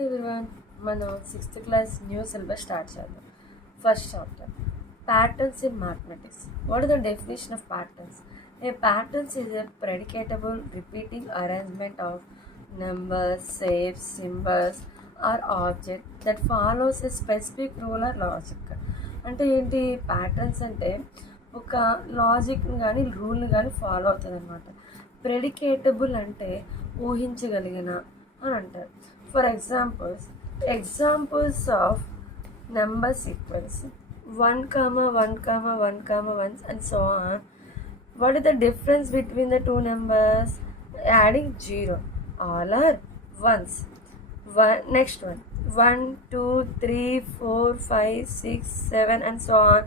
Everyone, మనం 6th class new syllabus start చేద్దాం. First chapter patterns in mathematics. What is the definition of patterns? A patterns is a predictable repeating arrangement of numbers, shapes, symbols or object that follows a specific rule or logic. అంటే ఏంటి patterns అంటే ఒక లాజిక్ని కానీ రూల్ని కానీ follow అవుతుంది అనమాట. ప్రెడికేటబుల్ అంటే ఊహించగలిగిన అని అంటారు. For examples of number sequence 1, 1, 1, 1 and so on. What is the difference between the two numbers? Adding 0. All are ones. Next one 1, 2, 3, 4, 5, 6, 7 and so on.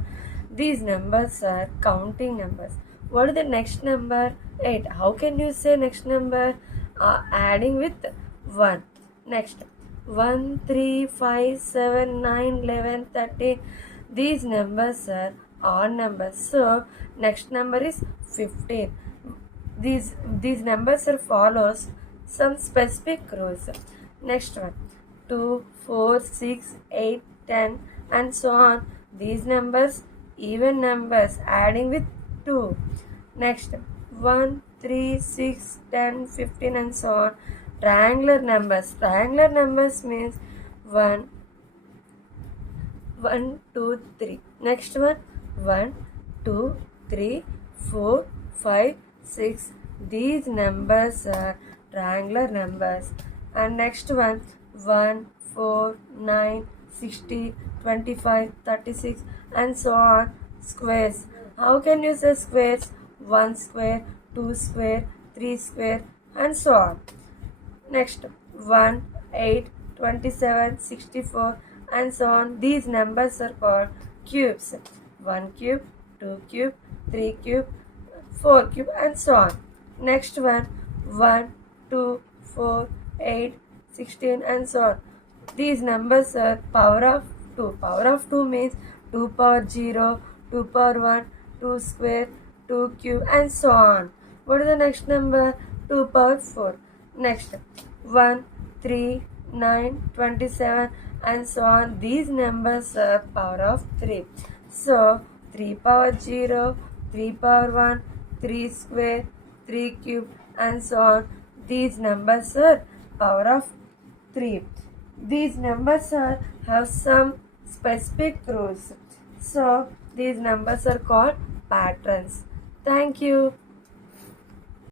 These numbers are counting numbers. What is the next number? 8. How can you say next number? Adding with 1. Next 1, 3, 5, 7, 9, 11, 13. These numbers are odd numbers. So next number is 15. These numbers are follows some specific rules. Next one 2, 4, 6, 8, 10 and so on. These numbers even numbers adding with 2. Next 1, 3, 6, 10, 15 and so on. Triangular numbers means 1, 2, 3. Next one 1, 2, 3, 4, 5, 6. These numbers are triangular numbers. And next one 1, 4, 9, 60, 25, 36 and so on. Squares. How can you say squares? 1 square, 2 square, 3 square and so on. Next 1, 8, 27, 64 and so on. These numbers are called cubes. 1 cube, 2 cube, 3 cube, 4 cube and so on. Next one 1, 2, 4, 8, 16 and so on. These numbers are power of 2. Power of 2 means 2 power 0, 2 power 1, 2 square, 2 cube and so on. What is the next number? 2 power 4. Next 1, 3, 9, 27 and so on. These numbers are power of 3. So 3 power 0, 3 power 1, 3 square, 3 cube and so on. These numbers are power of 3. These numbers have some specific rules. So these numbers are called patterns. Thank you.